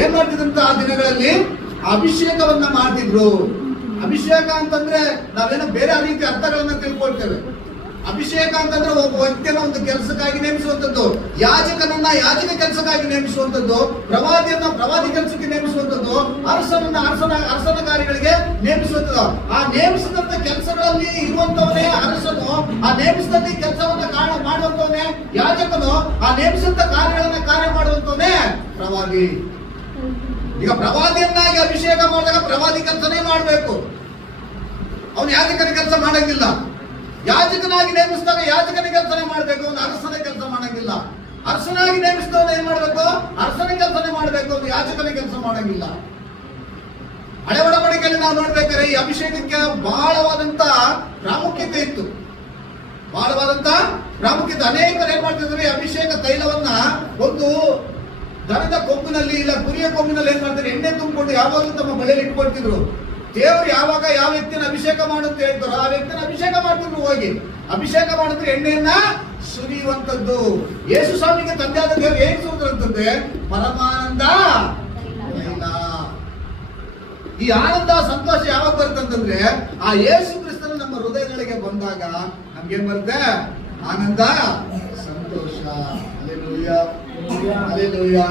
ಏನ್ ಮಾಡ್ತಿದ್ರಂತ ಆ ದಿನಗಳಲ್ಲಿ ಅಭಿಷೇಕವನ್ನ ಮಾಡ್ತಿದ್ರು. ಅಭಿಷೇಕ ಅಂತಂದ್ರೆ ನಾವೇನೋ ಬೇರೆ ರೀತಿ ಅರ್ಥಗಳನ್ನ ತಿಳ್ಕೊಳ್ತೇವೆ. ಅಭಿಷೇಕ ಅಂತಂದ್ರೆ ಒಬ್ಬ ವ್ಯಕ್ತಿಯನ್ನ ಒಂದು ಕೆಲಸಕ್ಕಾಗಿ ನೇಮಿಸುವಂತದ್ದು, ಯಾಜಕನನ್ನ ಯಾಜಕ ಕೆಲಸಕ್ಕಾಗಿ ನೇಮಿಸುವಂತದ್ದು, ಪ್ರವಾದಿಯನ್ನ ಪ್ರವಾದಿ ಕೆಲಸಕ್ಕೆ ನೇಮಿಸುವಂತದ್ದು, ಅರಸನ ಕಾರ್ಯಗಳಿಗೆ ನೇಮಿಸುವಂತದ್ದು. ಆ ನೇಮಿಸಿದಂತ ಕೆಲಸಗಳಲ್ಲಿ ಇರುವಂತವನೇ ಅರಸನು, ಆ ನೇಮಿಸಿದಂತ ಕೆಲಸವನ್ನ ಮಾಡುವಂತವನೇ ಯಾಜಕನು, ಆ ನೇಮಿಸಿದಂತ ಕಾರ್ಯಗಳನ್ನ ಕಾರ್ಯ ಮಾಡುವಂತವನೇ ಪ್ರವಾದಿ. ಈಗ ಪ್ರವಾದಿಯನ್ನಾಗಿ ಅಭಿಷೇಕ ಮಾಡಿದಾಗ ಪ್ರವಾದಿ ಕೆಲಸನೇ ಮಾಡಬೇಕು, ಅವನು ಯಾಜಕನ ಕೆಲಸ ಮಾಡಂಗಿಲ್ಲ. ಯಾಜಕನಾಗಿ ನೇಮಿಸಿದಾಗ ಯಾಜಕನ ಕೆಲಸನೇ ಮಾಡಬೇಕು, ಅವನು ಅರಸನ ಕೆಲಸ ಮಾಡಂಗಿಲ್ಲ. ಅರಸನಾಗಿ ನೇಮಿಸಿದವನು ಏನ್ ಮಾಡ್ಬೇಕು, ಅರಸನ ಕೆಲಸನೇ ಮಾಡಬೇಕು, ಅವನು ಯಾಜಕನ ಕೆಲಸ ಮಾಡಂಗಿಲ್ಲ. ಹಳೆ ಒಡಂಬಡಿಕೆಯಲ್ಲಿ ನಾವು ನೋಡ್ಬೇಕಾದ್ರೆ ಈ ಅಭಿಷೇಕಕ್ಕೆ ಬಹಳವಾದಂತ ಪ್ರಾಮುಖ್ಯತೆ ಇತ್ತು, ಬಹಳವಾದಂತ ಪ್ರಾಮುಖ್ಯತೆ. ಅನೇಕರು ಏನ್ ಮಾಡ್ತಿದ್ರು, ಈ ಅಭಿಷೇಕ ತೈಲವನ್ನ ಒಂದು ದನದ ಕೊಂಬಿನಲ್ಲಿ ಇಲ್ಲ ಕುರಿಯ ಕೊಂಬಿನಲ್ಲಿ ಏನ್ ಮಾಡ್ತಾರೆ, ಎಣ್ಣೆ ತುಂಬಿಕೊಂಡು ಯಾವಾಗಲೂ ತಮ್ಮ ಬಳಿಯಲ್ಲಿ ಇಟ್ಕೊಳ್ತಿದ್ರು. ದೇವರು ಯಾವಾಗ ಯಾವ ವ್ಯಕ್ತಿನ ಅಭಿಷೇಕ ಮಾಡುತ್ತೆ ಹೇಳ್ತಾರೋ ಆ ವ್ಯಕ್ತಿನ ಅಭಿಷೇಕ ಮಾಡ್ತಿದ್ರು. ಹೋಗಿ ಅಭಿಷೇಕ ಮಾಡಿದ್ರೆ ಎಣ್ಣೆಯನ್ನ ಸುರಿಯುವಂತದ್ದು. ಯೇಸು ಸ್ವಾಮಿಗೆ ತಂದೆಯಾದ ದೇವರು ಹೇಗೆ ಸುರಿದ್ರಂತಂದ್ರೆ ಪರಮಾನಂದ ತೈಲ. ಈ ಆನಂದ ಸಂತೋಷ ಯಾವಾಗ ಬರುತ್ತಂತಂದ್ರೆ ಆ ಯೇಸು ಕ್ರಿಸ್ತನ ನಮ್ಮ ಹೃದಯಗಳಿಗೆ ಬಂದಾಗ ನಮ್ಗೇನ್ ಬರುತ್ತೆ, ಆನಂದ ಸಂತೋಷ. Alleluia, alleluia.